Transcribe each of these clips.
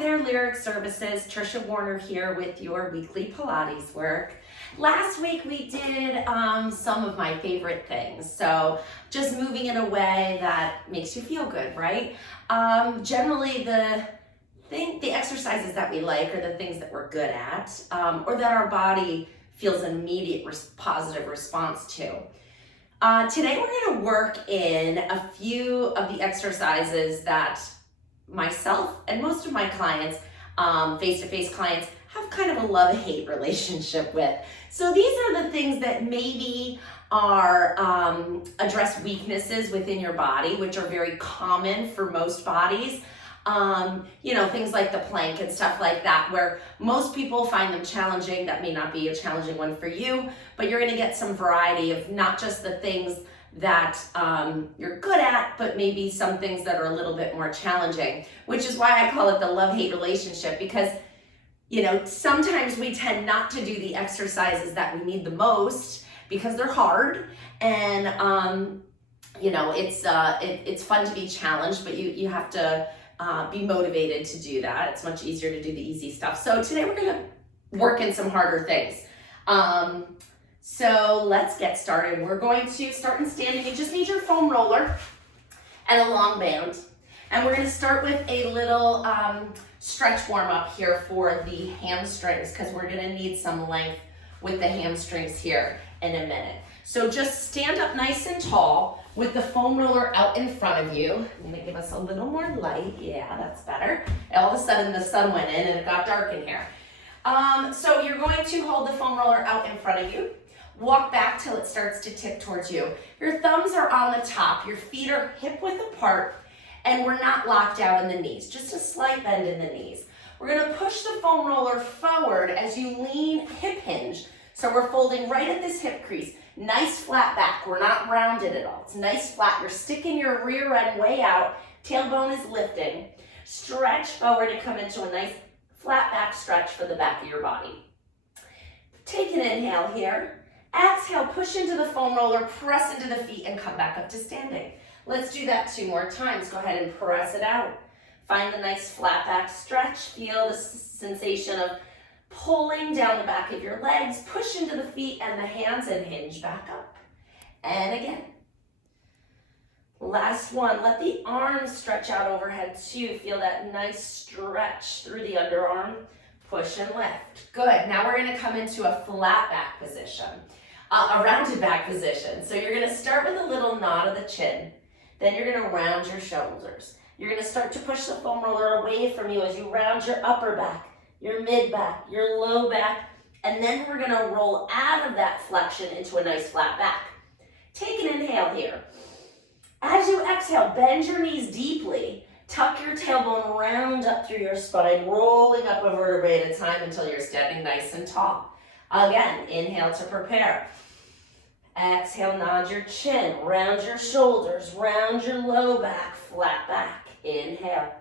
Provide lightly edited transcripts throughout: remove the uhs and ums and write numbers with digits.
there, Lyric Services. Trisha Warner here with your weekly Pilates work. Last week we did some of my favorite things. So just moving in a way that makes you feel good, right? Generally the exercises that we like are the things that we're good at, or that our body feels an immediate positive response to. Today we're going to work in a few of the exercises that myself and most of my clients, face-to-face clients, have kind of a love-hate relationship with. So these are the things that maybe are address weaknesses within your body, which are very common for most bodies. Things like the plank and stuff like that, where most people find them challenging. That may not be a challenging one for you, but you're going to get some variety of not just the things that you're good at, but maybe some things that are a little bit more challenging, which is why I call it the love-hate relationship, because sometimes we tend not to do the exercises that we need the most because they're hard, and it's fun to be challenged, but you have to be motivated to do that. It's much easier to do the easy stuff. So today we're going to work in some harder things. So let's get started. We're going to start in standing. You just need your foam roller and a long band. And we're going to start with a little stretch warm up here for the hamstrings, because we're going to need some length with the hamstrings here in a minute. So just stand up nice and tall with the foam roller out in front of you. I'm going to give us a little more light. Yeah, that's better. All of a sudden the sun went in and it got dark in here. So you're going to hold the foam roller out in front of you. Walk back till it starts to tip towards you. Your thumbs are on the top. Your feet are hip width apart, and we're not locked out in the knees. Just a slight bend in the knees. We're going to push the foam roller forward as you lean hip hinge. So we're folding right at this hip crease. Nice flat back. We're not rounded at all. It's nice flat. You're sticking your rear end way out. Tailbone is lifting. Stretch forward and come into a nice flat back stretch for the back of your body. Take an inhale here. Exhale, push into the foam roller, press into the feet, and come back up to standing. Let's do that 2 more times. Go ahead and press it out. Find the nice flat back stretch. Feel the sensation of pulling down the back of your legs. Push into the feet and the hands and hinge back up. And again. Last one. Let the arms stretch out overhead too. Feel that nice stretch through the underarm. Push and lift. Good. Now we're going to come into a flat back position. A rounded back position. So you're going to start with a little nod of the chin. Then you're going to round your shoulders. You're going to start to push the foam roller away from you as you round your upper back, your mid back, your low back, and then we're going to roll out of that flexion into a nice flat back. Take an inhale here. As you exhale, bend your knees deeply. Tuck your tailbone round up through your spine, rolling up a vertebrae at a time until you're standing nice and tall. Again, inhale to prepare. Exhale, nod your chin, round your shoulders, round your low back, flat back. Inhale.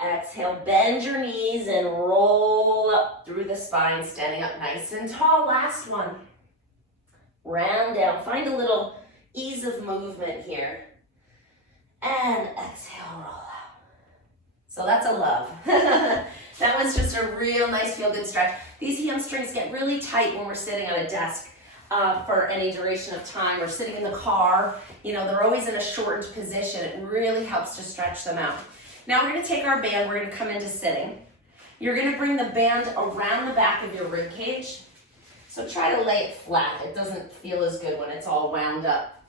Exhale, bend your knees and roll up through the spine, standing up nice and tall. Last one. Round down. Find a little ease of movement here. And exhale, roll out. So that's a love. That was just a real nice feel-good stretch. These hamstrings get really tight when we're sitting at a desk for any duration of time, or sitting in the car. They're always in a shortened position. It really helps to stretch them out. Now we're going to take our band. We're going to come into sitting. You're going to bring the band around the back of your rib cage. So try to lay it flat. It doesn't feel as good when it's all wound up.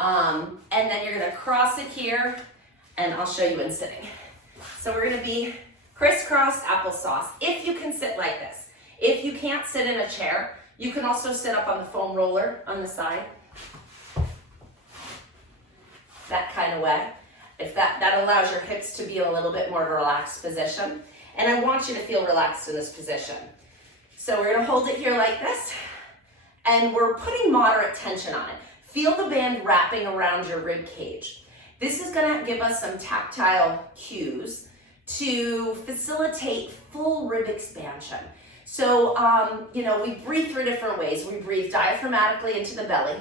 And then you're going to cross it here, and I'll show you in sitting. So we're going to be crisscross applesauce, if you can sit like this. If you can't sit in a chair, you can also sit up on the foam roller on the side. That kind of way. If that allows your hips to be in a little bit more of a relaxed position. And I want you to feel relaxed in this position. So we're going to hold it here like this. And we're putting moderate tension on it. Feel the band wrapping around your rib cage. This is going to give us some tactile cues to facilitate full rib expansion. So, we breathe 3 different ways. We breathe diaphragmatically into the belly.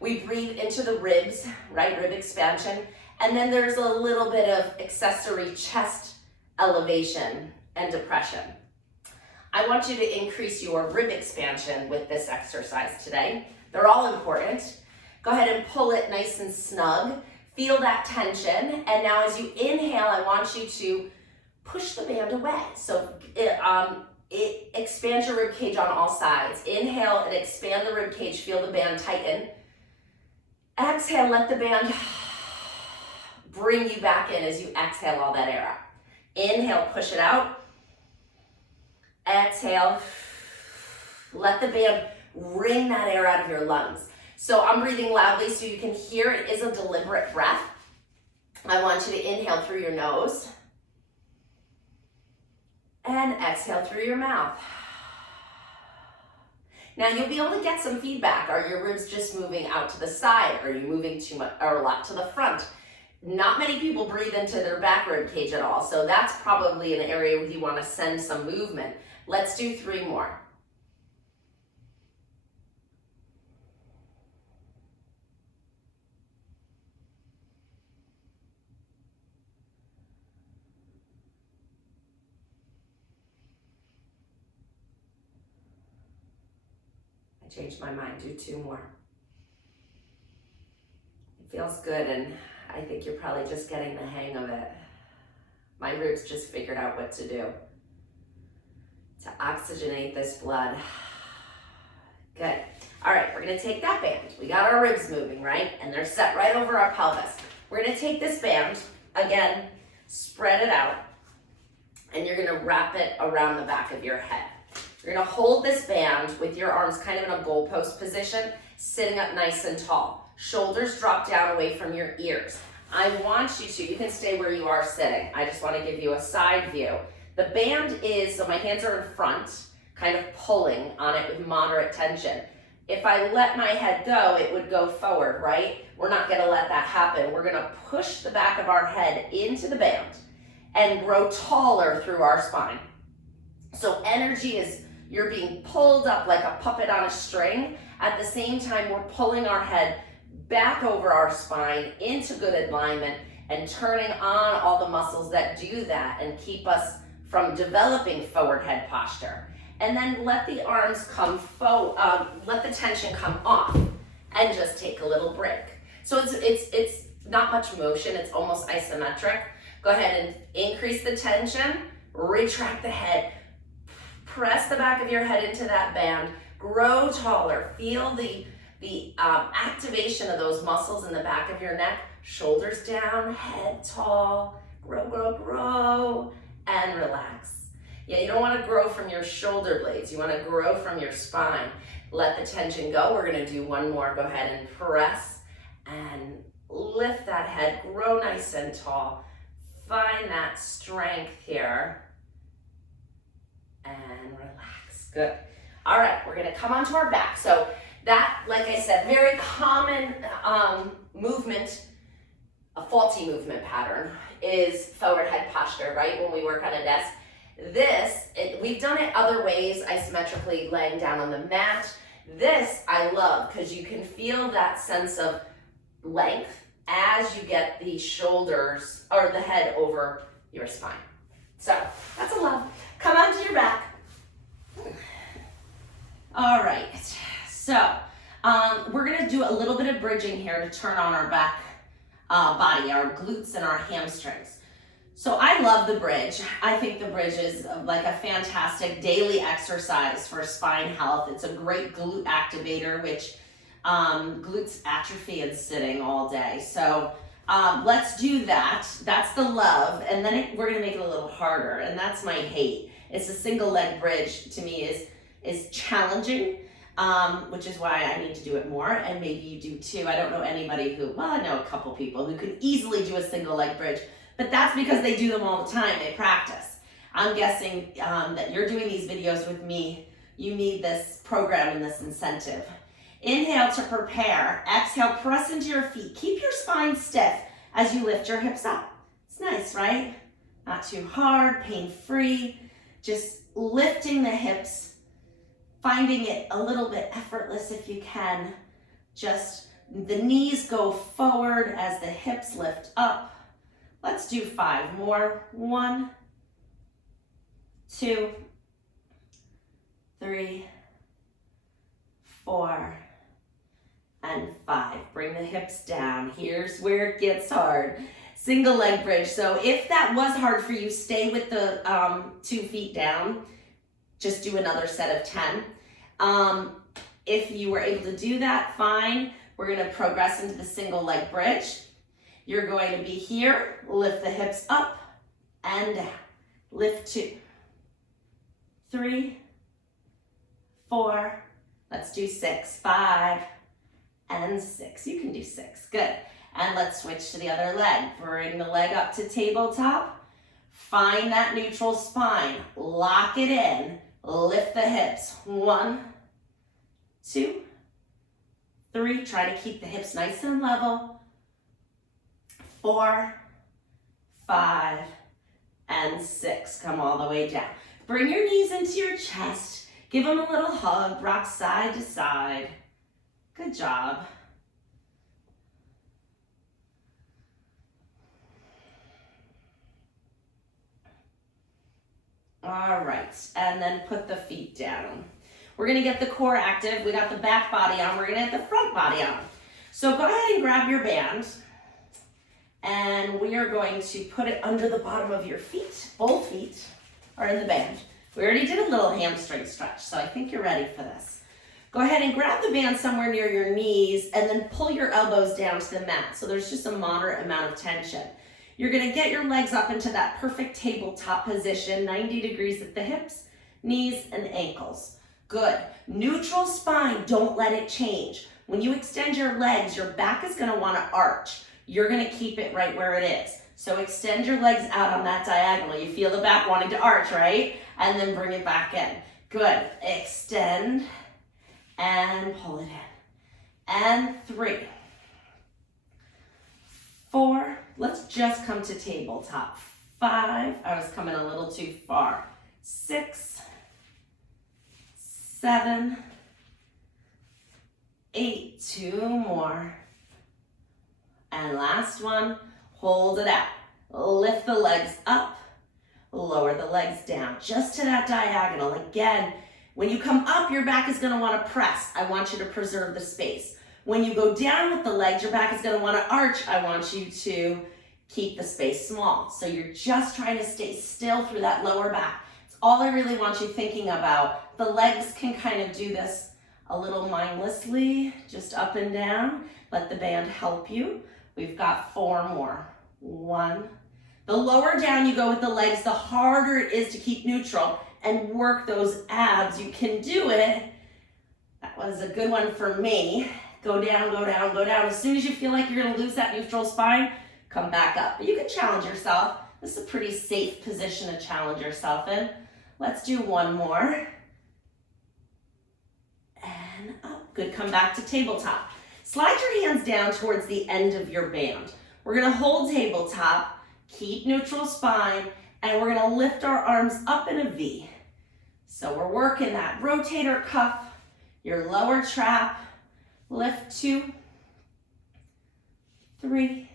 We breathe into the ribs, right? Rib expansion. And then there's a little bit of accessory chest elevation and depression. I want you to increase your rib expansion with this exercise today. They're all important. Go ahead and pull it nice and snug. Feel that tension. And now as you inhale, I want you to push the band away. So it expands your rib cage on all sides. Inhale and expand the rib cage. Feel the band tighten. Exhale, let the band bring you back in as you exhale all that air out. Inhale, push it out. Exhale, let the band wring that air out of your lungs. So I'm breathing loudly so you can hear. It is a deliberate breath. I want you to inhale through your nose and exhale through your mouth. Now you'll be able to get some feedback. Are your ribs just moving out to the side? Are you moving too much or a lot to the front? Not many people breathe into their back rib cage at all, so that's probably an area where you want to send some movement. Let's do 3 more. I changed my mind, do 2 more. It feels good, and I think you're probably just getting the hang of it. My ribs just figured out what to do to oxygenate this blood. Good. All right, we're gonna take that band. We got our ribs moving, right? And they're set right over our pelvis. We're gonna take this band, again, spread it out, and you're gonna wrap it around the back of your head. You're gonna hold this band with your arms kind of in a goalpost position, sitting up nice and tall. Shoulders drop down away from your ears. I want you can stay where you are sitting. I just wanna give you a side view. The band is, so my hands are in front, kind of pulling on it with moderate tension. If I let my head go, it would go forward, right? We're not gonna let that happen. We're gonna push the back of our head into the band and grow taller through our spine. So energy is, you're being pulled up like a puppet on a string. At the same time, we're pulling our head back over our spine into good alignment and turning on all the muscles that do that and keep us from developing forward head posture. And then let the arms come forward, let the tension come off and just take a little break. So it's not much motion, it's almost isometric. Go ahead and increase the tension, retract the head, press the back of your head into that band, grow taller, feel the activation of those muscles in the back of your neck, shoulders down, head tall, grow, grow, grow, and relax. Yeah, you don't want to grow from your shoulder blades. You want to grow from your spine. Let the tension go. We're going to do 1 more. Go ahead and press and lift that head. Grow nice and tall. Find that strength here. And relax. Good. All right, we're going to come onto our back. So that, like I said, very common movement, a faulty movement pattern is forward head posture, right? When we work on a desk. We've done it other ways, isometrically laying down on the mat. This I love because you can feel that sense of length as you get the shoulders or the head over your spine. So that's a love. Come onto your back. All right, so we're gonna do a little bit of bridging here to turn on our back body, our glutes and our hamstrings. So I love the bridge. I think the bridge is like a fantastic daily exercise for spine health. It's a great glute activator, which glutes atrophy and sitting all day. So let's do that. That's the love. And then we're gonna make it a little harder. And that's my hate. It's a single leg bridge to me is challenging, which is why I need to do it more. And maybe you do too. I don't know anybody I know a couple people who can easily do a single leg bridge. But that's because they do them all the time, they practice. I'm guessing that you're doing these videos with me. You need this program and this incentive. Inhale to prepare. Exhale, press into your feet. Keep your spine stiff as you lift your hips up. It's nice, right? Not too hard, pain-free. Just lifting the hips, finding it a little bit effortless if you can. Just the knees go forward as the hips lift up. Let's do 5 more. 1, 2, 3, 4, and 5. Bring the hips down. Here's where it gets hard. Single leg bridge. So if that was hard for you, stay with the 2 feet down. Just do another set of 10. If you were able to do that, fine. We're going to progress into the single leg bridge. You're going to be here, lift the hips up and down. Lift 2, 3, 4, let's do 6, 5, and 6. You can do 6, good. And let's switch to the other leg. Bring the leg up to tabletop. Find that neutral spine. Lock it in. Lift the hips. 1, 2, 3. Try to keep the hips nice and level. 4, 5, and 6. Come all the way down. Bring your knees into your chest. Give them a little hug. Rock side to side. Good job. All right, and then put the feet down. We're gonna get the core active. We got the back body on. We're gonna get the front body on. So go ahead and grab your band. And we are going to put it under the bottom of your feet. Both feet are in the band. We already did a little hamstring stretch, so I think you're ready for this. Go ahead and grab the band somewhere near your knees and then pull your elbows down to the mat. So there's just a moderate amount of tension. You're gonna get your legs up into that perfect tabletop position, 90 degrees at the hips, knees, and ankles. Good. Neutral spine, don't let it change. When you extend your legs, your back is gonna wanna arch. You're gonna keep it right where it is. So extend your legs out on that diagonal. You feel the back wanting to arch, right? And then bring it back in. Good. Extend and pull it in. And 3, 4, let's just come to tabletop. 5, I was coming a little too far. 6, 7, 8, 2 more. And last one, hold it out. Lift the legs up, lower the legs down, just to that diagonal. Again, when you come up, your back is gonna wanna press. I want you to preserve the space. When you go down with the legs, your back is gonna wanna arch. I want you to keep the space small. So you're just trying to stay still through that lower back. It's all I really want you thinking about. The legs can kind of do this a little mindlessly, just up and down. Let the band help you. We've got 4 more. 1. The lower down you go with the legs, the harder it is to keep neutral and work those abs. You can do it. That was a good one for me. Go down, go down, go down. As soon as you feel like you're gonna lose that neutral spine, come back up. But you can challenge yourself. This is a pretty safe position to challenge yourself in. Let's do 1 more. And up. Good, come back to tabletop. Slide your hands down towards the end of your band. We're gonna hold tabletop, keep neutral spine, and we're gonna lift our arms up in a V. So we're working that rotator cuff, your lower trap. Lift 2, 3,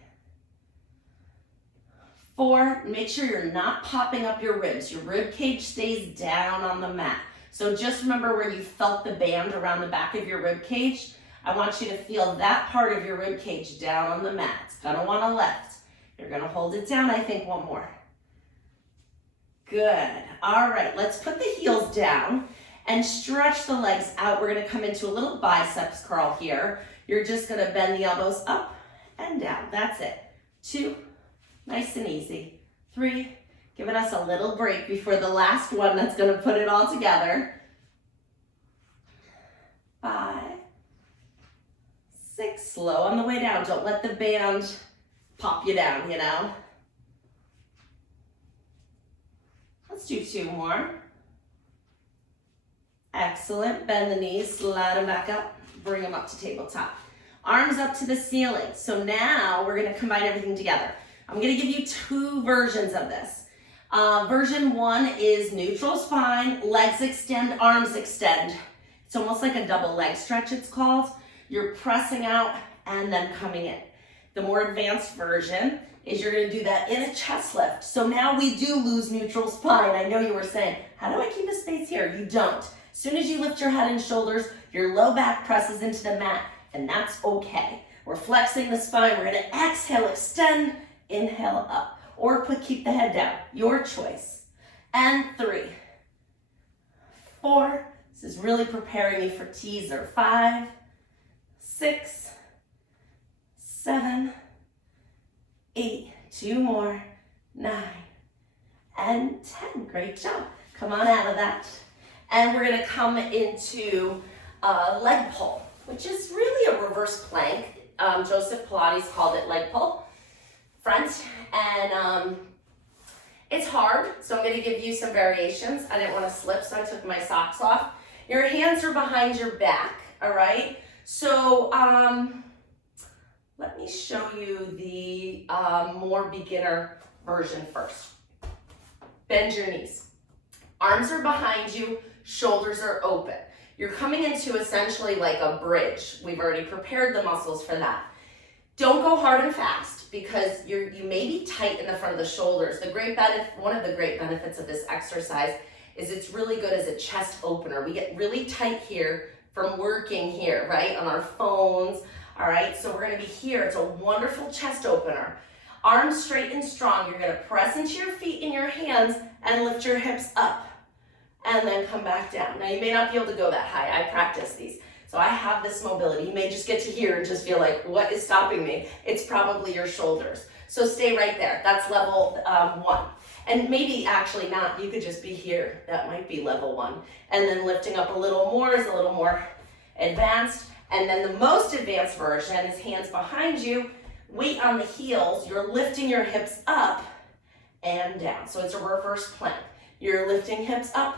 4. Make sure you're not popping up your ribs. Your rib cage stays down on the mat. So just remember where you felt the band around the back of your rib cage. I want you to feel that part of your rib cage down on the mat. It's gonna wanna lift. You're gonna hold it down, I think 1 more. Good. All right, let's put the heels down and stretch the legs out. We're gonna come into a little biceps curl here. You're just gonna bend the elbows up and down. That's it. 2, nice and easy. 3, giving us a little break before the last one that's gonna put it all together. 5, 6, slow on the way down. Don't let the band pop you down, you know. Let's do 2 more. Excellent. Bend the knees, slide them back up, bring them up to tabletop. Arms up to the ceiling. So now we're gonna combine everything together. I'm gonna give you 2 versions of this. Version 1 is neutral spine, legs extend, arms extend. It's almost like a double leg stretch, it's called. You're pressing out and then coming in. The more advanced version is you're gonna do that in a chest lift. So now we do lose neutral spine. I know you were saying, how do I keep a space here? You don't. As soon as you lift your head and shoulders, your low back presses into the mat, and that's okay. We're flexing the spine. We're gonna exhale, extend, inhale up, or keep the head down, your choice. And 3, 4, this is really preparing you for teaser. 5, 6, 7, 8, 2 more, 9, and 10. Great job. Come on out of that. And we're gonna come into a leg pull, which is really a reverse plank. Joseph Pilates called it leg pull, front, and it's hard, so I'm gonna give you some variations. I didn't wanna slip, so I took my socks off. Your hands are behind your back, all right? So let me show you the more beginner version first. Bend your knees. Arms are behind you, shoulders are open. You're coming into essentially like a bridge. We've already prepared the muscles for that. Don't go hard and fast because you may be tight in the front of the shoulders. One of the great benefits of this exercise is it's really good as a chest opener. We get really tight here from working here, right, on our phones, all right? So we're gonna be here. It's a wonderful chest opener. Arms straight and strong. You're gonna press into your feet and your hands and lift your hips up and then come back down. Now you may not be able to go that high. I practice these. So I have this mobility. You may just get to here and just feel like, what is stopping me? It's probably your shoulders. So stay right there. That's level 1. And maybe actually not, you could just be here. That might be level 1. And then lifting up a little more is a little more advanced. And then the most advanced version is hands behind you, weight on the heels. You're lifting your hips up and down. So it's a reverse plank. You're lifting hips up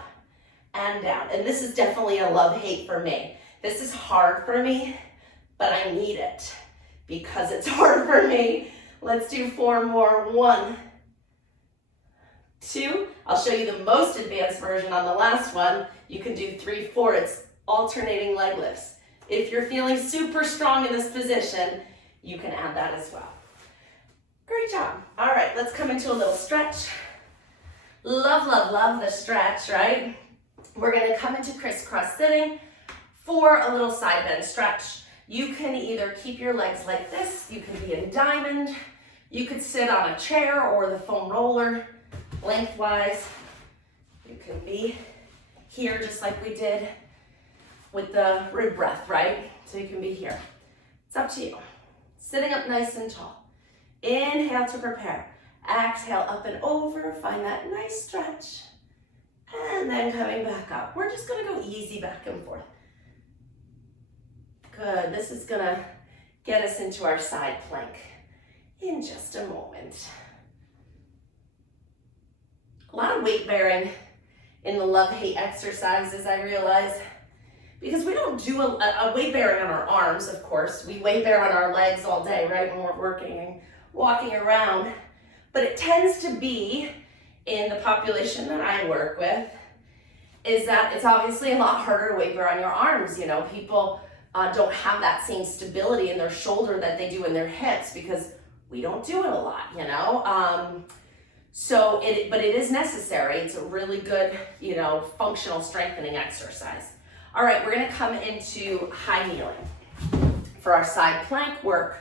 and down. And this is definitely a love-hate for me. This is hard for me, but I need it because it's hard for me. Let's do 4 more. 1, 2. I'll show you the most advanced version on the last one. You can do 3, 4. It's alternating leg lifts. If you're feeling super strong in this position, you can add that as well. Great job. All right, let's come into a little stretch. Love, love, love the stretch, right? We're gonna come into crisscross sitting for a little side bend stretch. You can either keep your legs like this, you can be in diamond, you could sit on a chair or the foam roller lengthwise. You can be here just like we did with the rib breath, right? So you can be here. It's up to you. Sitting up nice and tall. Inhale to prepare. Exhale up and over, find that nice stretch. And then coming back up. We're just gonna go easy back and forth. Good, this is gonna get us into our side plank in just a moment. A lot of weight bearing in the love-hate exercises, I realize, because we don't do a weight bearing on our arms, of course. We weight bear on our legs all day, right, when we're working and walking around. But it tends to be, in the population that I work with, is that it's obviously a lot harder to weight bear on your arms. You know, people don't have that same stability in their shoulder that they do in their hips because we don't do it a lot, you know? But it is necessary. It's a really good, you know, functional strengthening exercise. All right, we're gonna come into high kneeling. For our side plank work,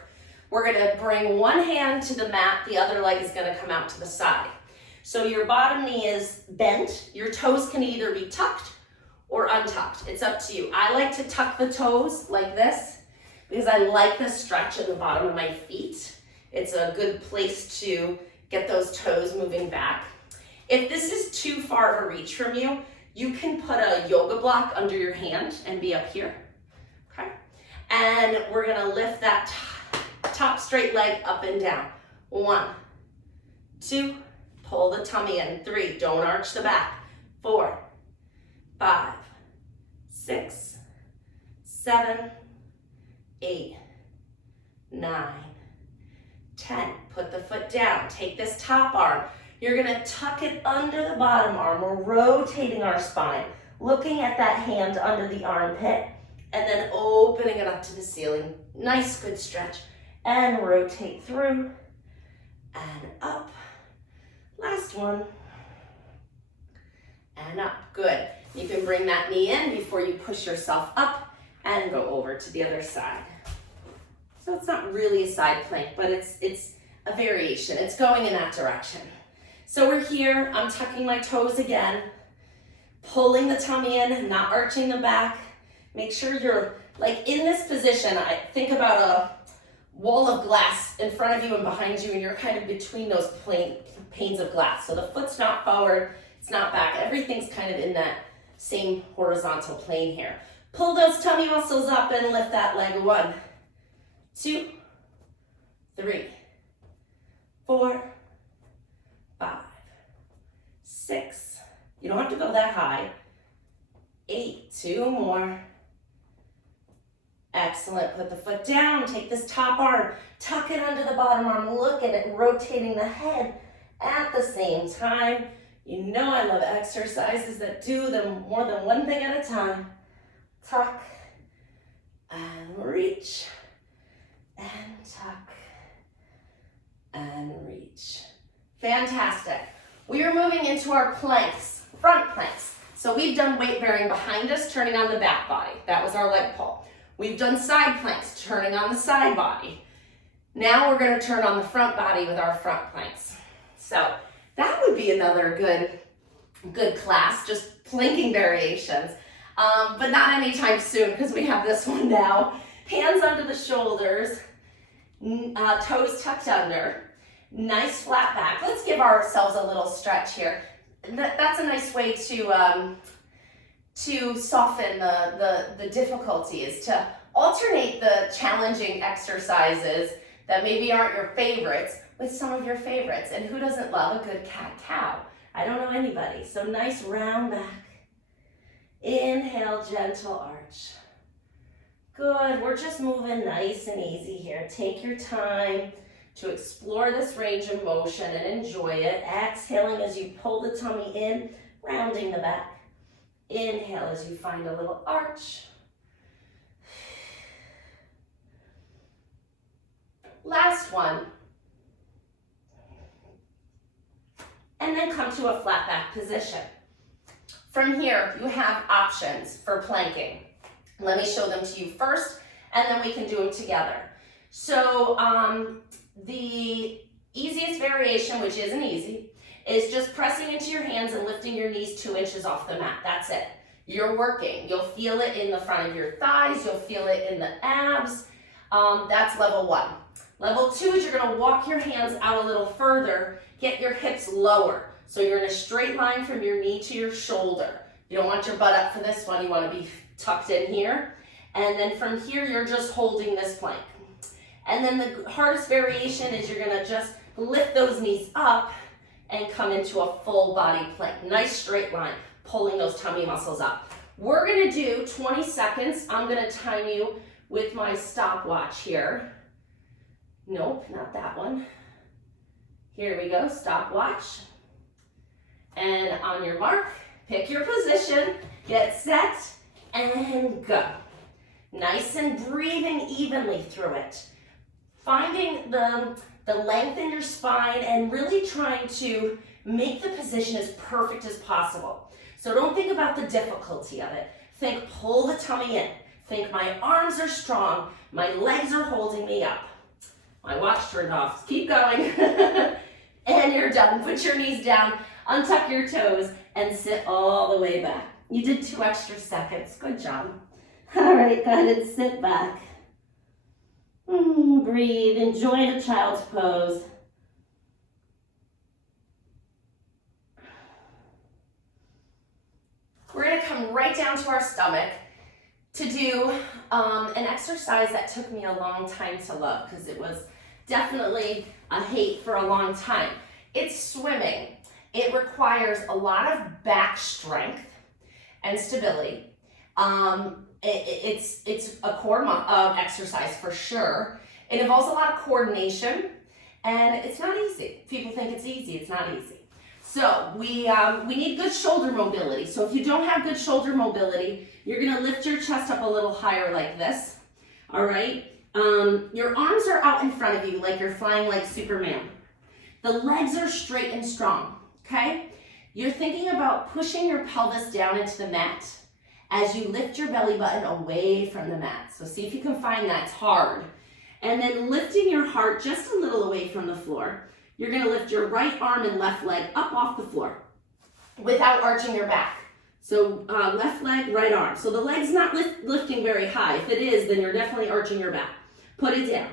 we're gonna bring one hand to the mat, the other leg is gonna come out to the side. So your bottom knee is bent. Your toes can either be tucked or untucked. It's up to you. I like to tuck the toes like this because I like the stretch in the bottom of my feet. It's a good place to get those toes moving back. If this is too far of a reach from you, you can put a yoga block under your hand and be up here, okay? And we're gonna lift that top straight leg up and down. 1, 2, pull the tummy in. 3, don't arch the back. 4, 5, 6, 7, 8, 9, 10. Put the foot down. Take this top arm. You're gonna tuck it under the bottom arm. We're rotating our spine, looking at that hand under the armpit, and then opening it up to the ceiling. Nice, good stretch. And rotate through, and up. Last one. And up. Good. You can bring that knee in before you push yourself up and go over to the other side. So it's not really a side plank, but it's a variation. It's going in that direction. So we're here. I'm tucking my toes again, pulling the tummy in, not arching the back. Make sure you're like in this position. I think about a wall of glass in front of you and behind you, and you're kind of between those panes of glass. So the foot's not forward, it's not back. Everything's kind of in that same horizontal plane here. Pull those tummy muscles up and lift that leg. 1, 2, 3, 4, 5, 6. You don't have to go that high. 8, 2 more. Excellent. Put the foot down. Take this top arm, tuck it under the bottom arm. Look at it, rotating the head at the same time. You know I love exercises that do them more than one thing at a time. Tuck and reach and tuck and reach. Fantastic. We are moving into our planks, front planks. So we've done weight bearing behind us, turning on the back body. That was our leg pull. We've done side planks, turning on the side body. Now we're going to turn on the front body with our front planks. So that would be another good class, just planking variations. But not anytime soon because we have this one now. Hands under the shoulders, toes tucked under, nice flat back. Let's give ourselves a little stretch here. That's a nice way to soften the difficulty, is to alternate the challenging exercises that maybe aren't your favorites with some of your favorites. And who doesn't love a good cat-cow? I don't know anybody. So nice round back. Inhale, gentle arch. Good, we're just moving nice and easy here. Take your time to explore this range of motion and enjoy it. Exhaling as you pull the tummy in, rounding the back. Inhale as you find a little arch. Last one. And then come to a flat back position. From here, you have options for planking. Let me show them to you first, and then we can do them together. So the easiest variation, which isn't easy, is just pressing into your hands and lifting your knees 2 inches off the mat. That's it. You're working. You'll feel it in the front of your thighs. You'll feel it in the abs. That's level 1. Level 2 is you're going to walk your hands out a little further, get your hips lower. So you're in a straight line from your knee to your shoulder. You don't want your butt up for this one. You want to be tucked in here. And then from here, you're just holding this plank. And then the hardest variation is you're going to just lift those knees up and come into a full body plank. Nice straight line, pulling those tummy muscles up. We're going to do 20 seconds. I'm going to time you with my stopwatch here. Nope, not that one. Here we go, stopwatch. And on your mark, pick your position, get set, and go. Nice and breathing evenly through it. Finding the length in your spine and really trying to make the position as perfect as possible. So don't think about the difficulty of it. Think pull the tummy in. Think my arms are strong, my legs are holding me up. My watch turned off, keep going. And you're done. Put your knees down, untuck your toes, and sit all the way back. You did 2 extra seconds, good job. All right, go ahead and sit back. Breathe, enjoy the child's pose. We're gonna come right down to our stomach to do an exercise that took me a long time to love because it was definitely a hate for a long time. It's swimming. It requires a lot of back strength and stability. It's a core exercise for sure. It involves a lot of coordination, and it's not easy. People think it's easy. It's not easy. So we need good shoulder mobility. So if you don't have good shoulder mobility, you're going to lift your chest up a little higher like this. All right. Your arms are out in front of you like you're flying like Superman. The legs are straight and strong, okay? You're thinking about pushing your pelvis down into the mat as you lift your belly button away from the mat. So see if you can find that. It's hard. And then lifting your heart just a little away from the floor. You're gonna lift your right arm and left leg up off the floor without arching your back. So left leg, right arm. So the leg's not lifting very high. If it is, then you're definitely arching your back. Put it down.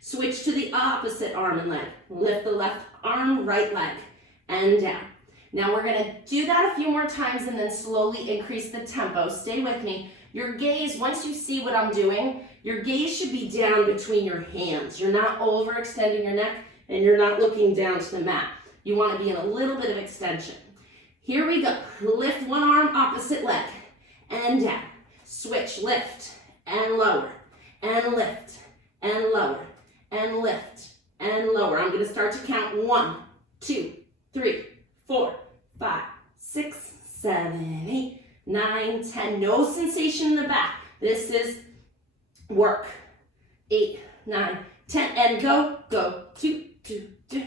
Switch to the opposite arm and leg. Lift the left arm, right leg, and down. Now we're gonna do that a few more times and then slowly increase the tempo. Stay with me. Your gaze, once you see what I'm doing, your gaze should be down between your hands. You're not overextending your neck and you're not looking down to the mat. You wanna be in a little bit of extension. Here we go. Lift one arm, opposite leg, and down. Switch, lift, and lower, and lift, and lower, and lift, and lower. I'm gonna start to count 1, 2, 3, 4, 5, 6, 7, 8, 9, 10. No sensation in the back. This is work. 8, 9, 10, and go, go. 2, 2, 2.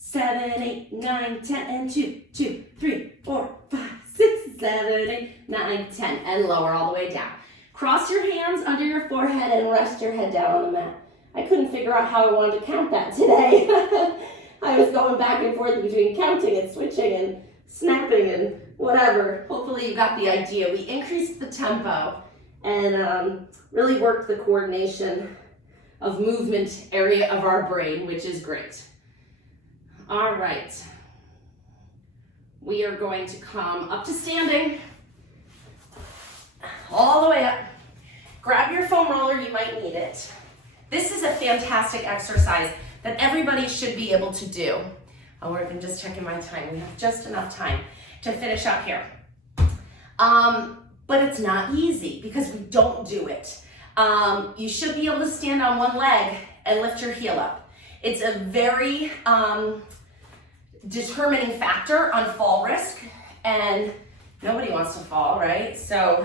7, 8, 9, 10, and 2, 2, 3, 4, 5, 6, 7, 8, 9, 10, and lower all the way down. Cross your hands under your forehead and rest your head down on the mat. I couldn't figure out how I wanted to count that today. I was going back and forth between counting and switching and snapping and whatever. Hopefully you got the idea. We increased the tempo and really worked the coordination of movement area of our brain, which is great. All right, we are going to come up to standing, all the way up. Grab your foam roller, you might need it. This is a fantastic exercise that everybody should be able to do. Oh, I'm just checking my time. We have just enough time to finish up here. But it's not easy because we don't do it. You should be able to stand on one leg and lift your heel up. It's a very determining factor on fall risk, and nobody wants to fall, right? So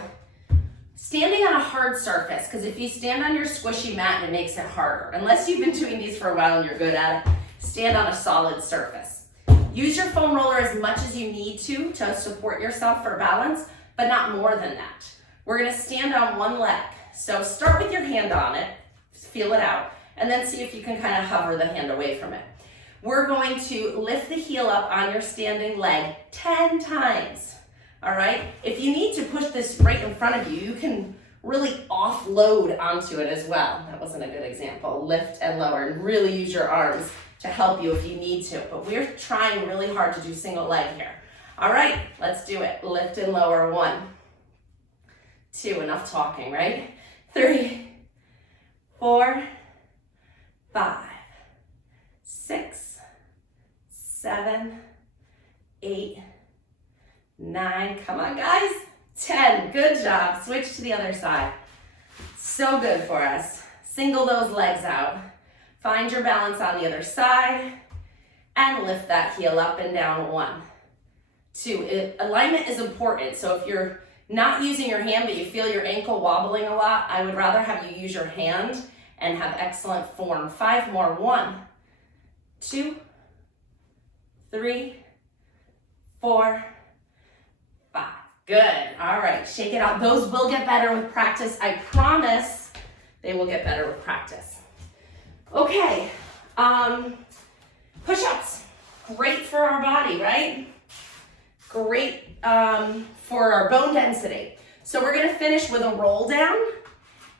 standing on a hard surface, because if you stand on your squishy mat, it makes it harder. Unless you've been doing these for a while and you're good at it, stand on a solid surface. Use your foam roller as much as you need to support yourself for balance, but not more than that. We're gonna stand on one leg. So start with your hand on it, feel it out, and then see if you can kind of hover the hand away from it. We're going to lift the heel up on your standing leg 10 times, all right? If you need to push this right in front of you, you can really offload onto it as well. That wasn't a good example. Lift and lower, and really use your arms to help you if you need to, but we're trying really hard to do single leg here. All right, let's do it. Lift and lower, 1, 2, enough talking, right? 3, 4, 5, 6, 7, 8, 9, come on guys, 10, good job. Switch to the other side. So good for us. Single those legs out. Find your balance on the other side and lift that heel up and down. 1, 2, alignment is important. So if you're not using your hand but you feel your ankle wobbling a lot, I would rather have you use your hand and have excellent form. 5 more, 1, 2, 3, 4, 5. Good. All right, shake it out. Those will get better with practice. I promise they will get better with practice. Okay, push-ups. Great for our body, right? Great for our bone density. So we're gonna finish with a roll down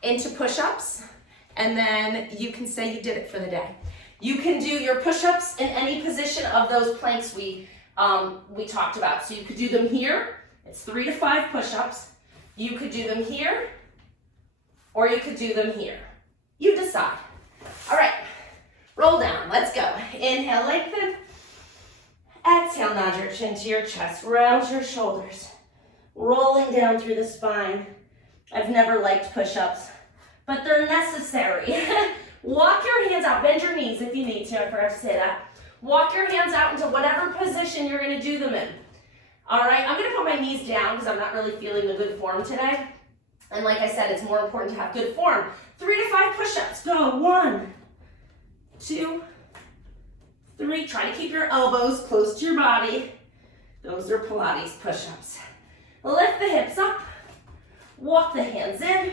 into push-ups, and then you can say you did it for the day. You can do your push-ups in any position of those planks we talked about. So you could do them here. It's 3 to 5 push-ups. You could do them here, or you could do them here. You decide. All right, roll down. Let's go. Inhale, lengthen. Exhale, nod your chin to your chest. Round your shoulders. Rolling down through the spine. I've never liked push-ups, but they're necessary. Walk your hands out. Bend your knees if you need to. I forgot to say that. Walk your hands out into whatever position you're going to do them in. All right, I'm going to put my knees down because I'm not really feeling the good form today. And like I said, it's more important to have good form. 3 to 5 push-ups. Go. 1, 2, 3. Try to keep your elbows close to your body. Those are Pilates push-ups. Lift the hips up. Walk the hands in.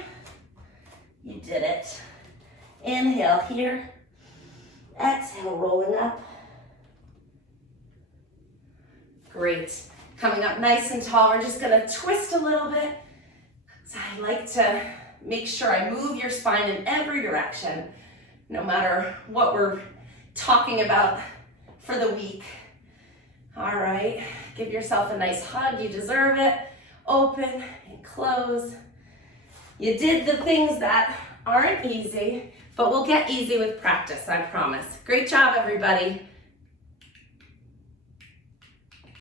You did it. Inhale here. Exhale, rolling up. Great. Coming up nice and tall, we're just gonna twist a little bit. So I like to make sure I move your spine in every direction, no matter what we're talking about for the week. All right, give yourself a nice hug, you deserve it. Open and close. You did the things that aren't easy, but will get easy with practice, I promise. Great job, everybody.